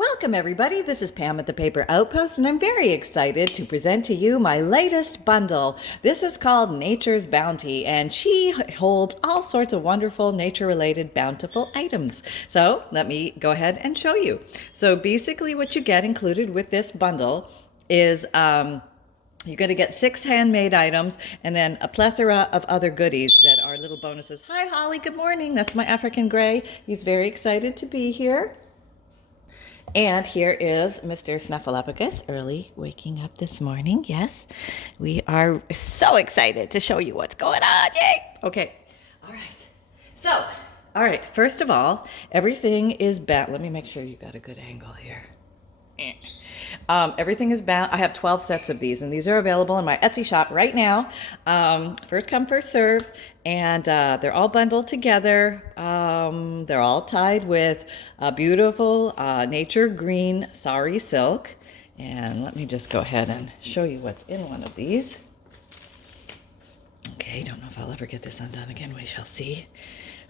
Welcome everybody, this is Pam at the Paper Outpost and I'm very excited to present to you my latest bundle. This is called Nature's Bounty and she holds all sorts of wonderful nature-related bountiful items. So let me go ahead and show you. So basically what you get included with this bundle is you're going to get 6 handmade items and then a plethora of other goodies that are little bonuses. Hi Holly, good morning. That's my African Gray. He's very excited to be here. And here is Mr. Snuffleupagus, early waking up this morning. Yes, we are so excited to show you what's going on. Yay! Okay, all right. So, all right, first of all, everything is bound. Let me make sure you got a good angle here. Everything is bound. I have 12 sets of these, and these are available in my Etsy shop right now. First come, first serve, and they're all bundled together. They're all tied with a beautiful nature green sari silk. And let me just go ahead and show you what's in one of these. Okay, don't know if I'll ever get this undone again. We shall see.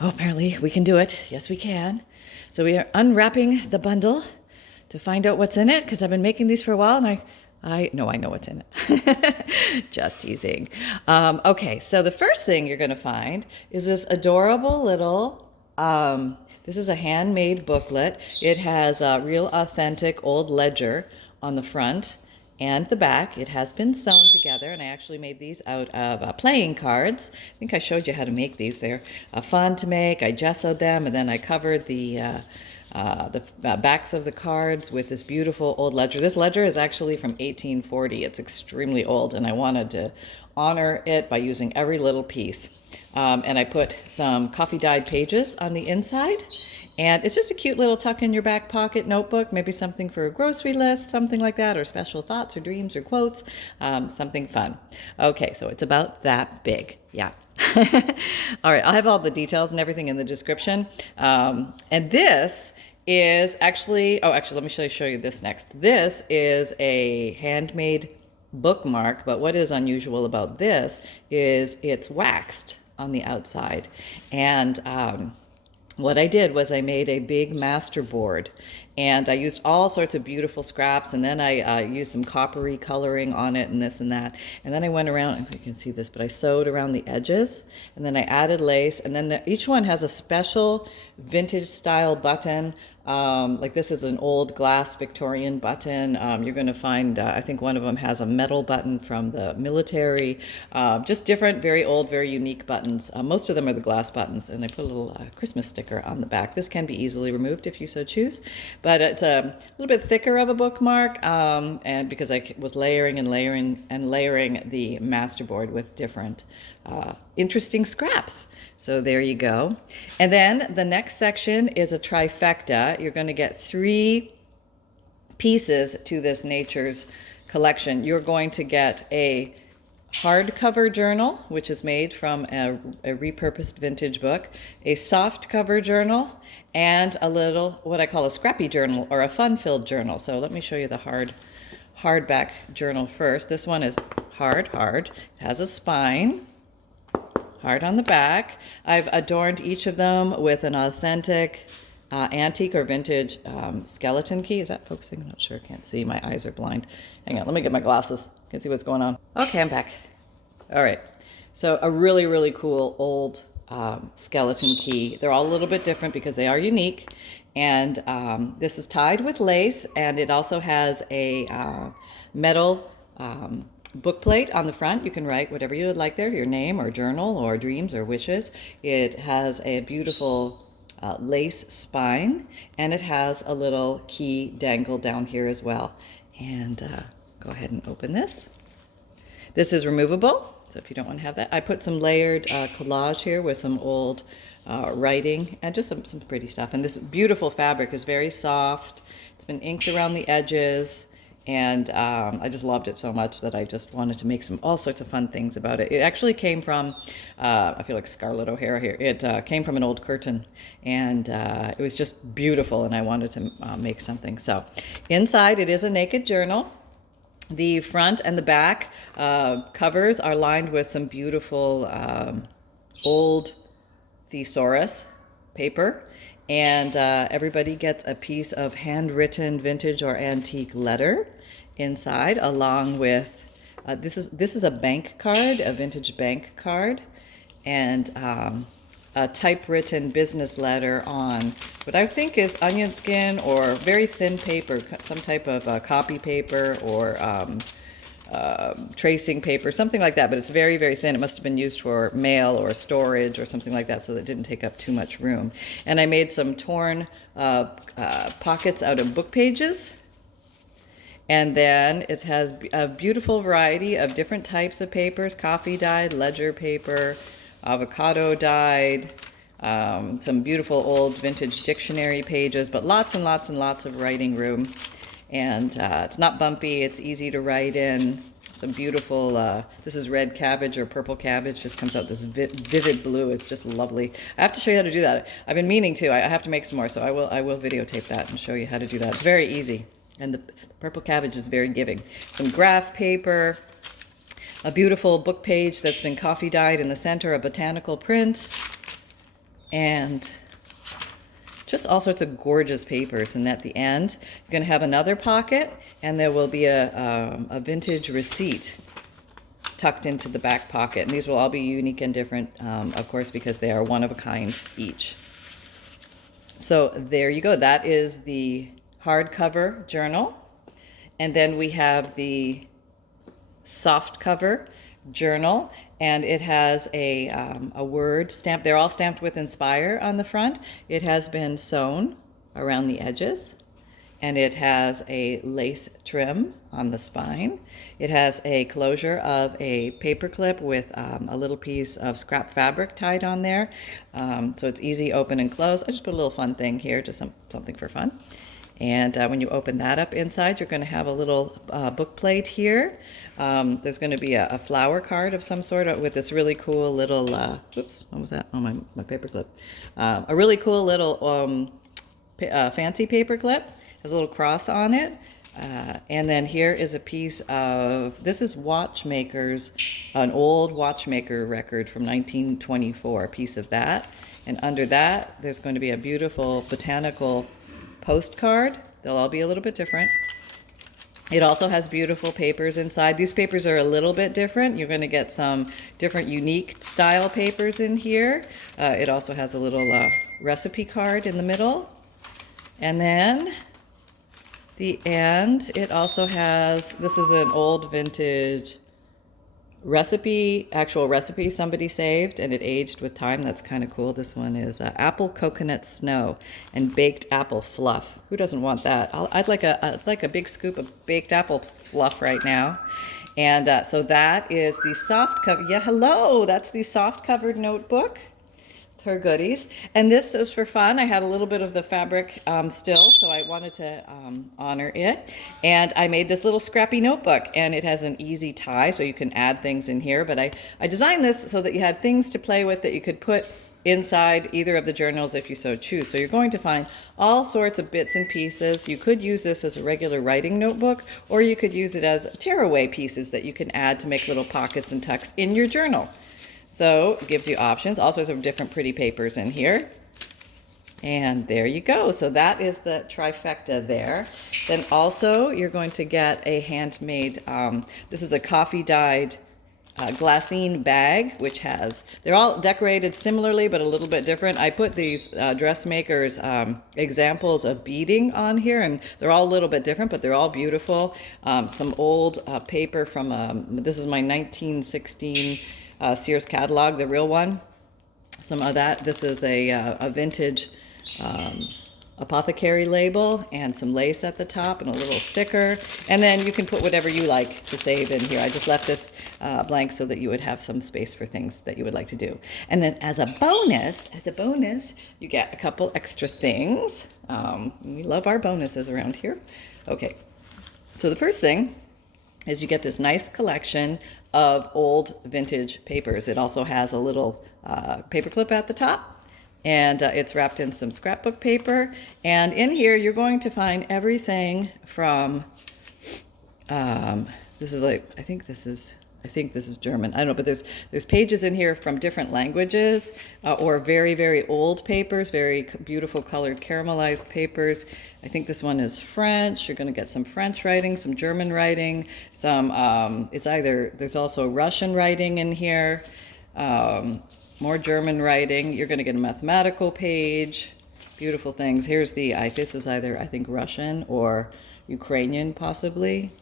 Oh, apparently we can do it. Yes, we can. So we are unwrapping the bundle to find out what's in it, because I've been making these for a while and I know what's in it. Just teasing. Okay, so the first thing you're going to find is this adorable little, this is a handmade booklet. It has a real authentic old ledger on the front and the back. It has been sewn together, and I actually made these out of playing cards. I think I showed you how to make these. They're fun to make. I gessoed them, and then I covered the backs of the cards with this beautiful old ledger. This ledger is actually from 1840. It's extremely old, and I wanted to honor it by using every little piece. And I put some coffee dyed pages on the inside, and it's just a cute little tuck in your back pocket notebook, maybe something for a grocery list, something like that, or special thoughts or dreams or quotes, something fun. Okay, so it's about that big. Yeah. All right, I'll have all the details and everything in the description. And this is actually, let me show you this next. This is a handmade bookmark, but what is unusual about this is it's waxed on the outside. And what I did was I made a big master board, and I used all sorts of beautiful scraps, and then I used some coppery coloring on it and this and that. And then I went around, if you can see this, but I sewed around the edges, and then I added lace, and then each one has a special vintage style button. Like this is an old glass Victorian button. You're going to find, I think one of them has a metal button from the military. Just different, very old, very unique buttons. Most of them are the glass buttons, and I put a little Christmas sticker on the back. This can be easily removed if you so choose, but it's a little bit thicker of a bookmark, and because I was layering and layering and layering the masterboard with different interesting scraps. So there you go. And then the next section is a trifecta. You're going to get 3 pieces to this Nature's collection. You're going to get a hardcover journal, which is made from a repurposed vintage book, a softcover journal, and a little, what I call a scrappy journal or a fun-filled journal. So let me show you the hardback journal first. This one is hard. It has a spine. Hard on the back. I've adorned each of them with an authentic antique or vintage skeleton key. Is that focusing? I'm not sure. Can't see. My eyes are blind. Hang on. Let me get my glasses. Can see what's going on. Okay, I'm back. All right. So a really, really cool old skeleton key. They're all a little bit different because they are unique. And this is tied with lace, and it also has a metal book plate on the front. You can write whatever you would like there, your name or journal or dreams or wishes. It has a beautiful lace spine, and it has a little key dangled down here as well. And go ahead and open this. This is removable, so if you don't want to have that. I put some layered collage here with some old writing and just some pretty stuff. And this beautiful fabric is very soft. It's been inked around the edges. And I just loved it so much that I just wanted to make all sorts of fun things about it. It actually came from, I feel like Scarlett O'Hara here. It came from an old curtain, and it was just beautiful, and I wanted to make something. So inside it is a naked journal. The front and the back covers are lined with some beautiful old thesaurus paper. And everybody gets a piece of handwritten vintage or antique letter inside, along with this is a bank card, a vintage bank card, and a typewritten business letter on what I think is onion skin or very thin paper, some type of copy paper or tracing paper, something like that, but it's very, very thin. It must have been used for mail or storage or something like that, so that it didn't take up too much room. And I made some torn pockets out of book pages. And then it has a beautiful variety of different types of papers: coffee dyed, ledger paper, avocado dyed, some beautiful old vintage dictionary pages, but lots and lots and lots of writing room. And it's not bumpy, it's easy to write in. Some beautiful, this is red cabbage or purple cabbage, just comes out this vivid blue. It's just lovely. I have to show you how to do that. I've been meaning to. I have to make some more, so I will videotape that and show you how to do that. It's very easy. And the purple cabbage is very giving. Some graph paper, a beautiful book page that's been coffee dyed in the center, a botanical print, and just all sorts of gorgeous papers. And at the end, you're going to have another pocket, and there will be a vintage receipt tucked into the back pocket. And these will all be unique and different, of course, because they are one of a kind each. So there you go. That is the hardcover journal. And then we have the softcover journal, and it has a word stamp. They're all stamped with Inspire on the front. It has been sewn around the edges, and it has a lace trim on the spine. It has a closure of a paper clip with a little piece of scrap fabric tied on there, so it's easy open and close. I just put a little fun thing here, just something for fun. And when you open that up inside, you're going to have a little book plate here. There's going to be a flower card of some sort with this really cool little, oops, what was that? Oh, my paper clip. A really cool little fancy paper clip. Has a little cross on it. And then here is a piece of, this is Watchmaker's, an old watchmaker record from 1924, a piece of that. And under that, there's going to be a beautiful botanical postcard. They'll all be a little bit different. It also has beautiful papers inside. These papers are a little bit different. You're going to get some different unique style papers in here. It also has a little recipe card in the middle. And then the end, it also has, this is an old vintage recipe, actual recipe somebody saved, and it aged with time. That's kind of cool. This one is apple coconut snow and baked apple fluff. Who doesn't want that? I'd like a big scoop of baked apple fluff right now. And so that is the soft cover. Yeah, hello. That's the soft covered notebook. Her goodies. And this is for fun. I had a little bit of the fabric still, so I wanted to honor it. And I made this little scrappy notebook, and it has an easy tie, so you can add things in here. But I designed this so that you had things to play with that you could put inside either of the journals if you so choose. So you're going to find all sorts of bits and pieces. You could use this as a regular writing notebook, or you could use it as tearaway pieces that you can add to make little pockets and tucks in your journal. So it gives you options, all sorts of different pretty papers in here. And there you go. So that is the trifecta there. Then also you're going to get a handmade, this is a coffee dyed glassine bag, which has, they're all decorated similarly, but a little bit different. I put these dressmakers examples of beading on here, and they're all a little bit different, but they're all beautiful. Some old paper from, this is my 1916 Sears catalog, the real one. Some of that. This is a vintage apothecary label and some lace at the top and a little sticker. And then you can put whatever you like to save in here. I just left this blank so that you would have some space for things that you would like to do. And then as a bonus, you get a couple extra things. We love our bonuses around here. Okay, so the first thing is you get this nice collection of old vintage papers. It also has a little paper clip at the top, and it's wrapped in some scrapbook paper. And in here you're going to find everything from, this is like, I think this is I think this is German. I don't know, but there's pages in here from different languages or very, very old papers, very beautiful colored caramelized papers. I think this one is French. You're going to get some French writing, some German writing, some, there's also Russian writing in here, more German writing. You're going to get a mathematical page, beautiful things. Here's this is either, I think, Russian or Ukrainian possibly.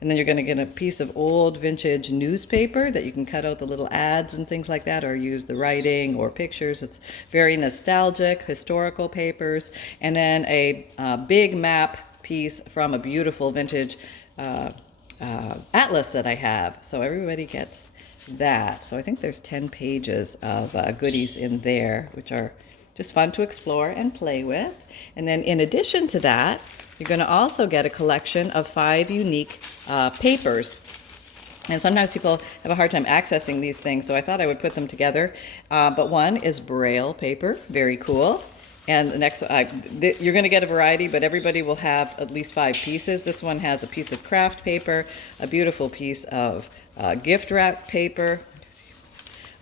And then you're going to get a piece of old vintage newspaper that you can cut out the little ads and things like that, or use the writing or pictures. It's very nostalgic, historical papers. And then a big map piece from a beautiful vintage atlas that I have. So everybody gets that. So I think there's 10 pages of goodies in there, which are just fun to explore and play with. And then in addition to that, you're going to also get a collection of 5 unique papers. And sometimes people have a hard time accessing these things, so I thought I would put them together. But one is Braille paper, very cool. And the next, you're going to get a variety, but everybody will have at least 5 pieces. This one has a piece of craft paper, a beautiful piece of gift wrap paper,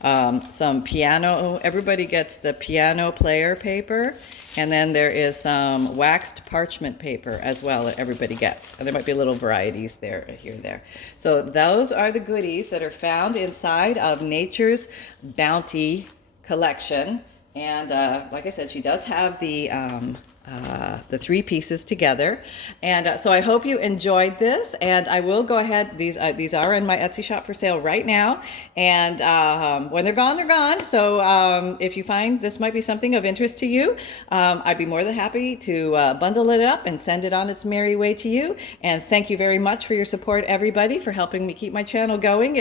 some piano. Everybody gets the piano player paper. And then there is some waxed parchment paper as well that everybody gets. And there might be little varieties there, here and there. So those are the goodies that are found inside of Nature's Bounty collection. And like I said, she does have the 3 pieces together. And so I hope you enjoyed this, and I will go ahead, these are in my Etsy shop for sale right now, and when they're gone, they're gone. So if you find this might be something of interest to you, I'd be more than happy to bundle it up and send it on its merry way to you. And thank you very much for your support, everybody, for helping me keep my channel going,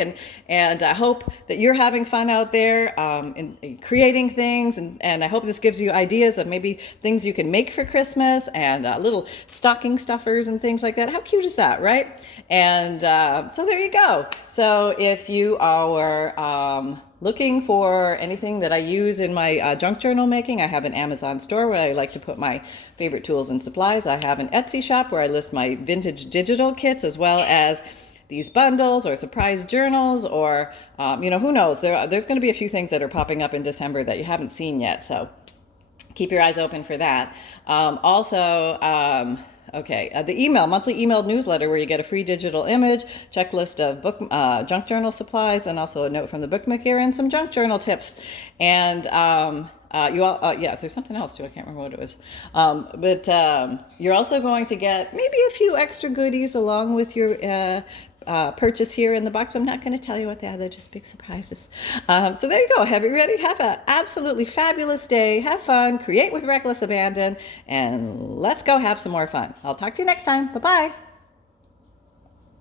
and I hope that you're having fun out there in creating things, and I hope this gives you ideas of maybe things you can make for Christmas, and little stocking stuffers and things like that. How cute is that, right? And so there you go. So if you are looking for anything that I use in my junk journal making, I have an Amazon store where I like to put my favorite tools and supplies. I have an Etsy shop where I list my vintage digital kits, as well as these bundles or surprise journals, or who knows, there's going to be a few things that are popping up in December that you haven't seen yet, so keep your eyes open for that. The monthly emailed newsletter where you get a free digital image, checklist of junk journal supplies, and also a note from the bookmaker and some junk journal tips. And there's something else too. I can't remember what it was. But you're also going to get maybe a few extra goodies along with your purchase here in the box, but I'm not going to tell you what they are. They're just big surprises. So there you go. Have it ready. Have an absolutely fabulous day. Have fun. Create with reckless abandon. And let's go have some more fun. I'll talk to you next time. Bye-bye.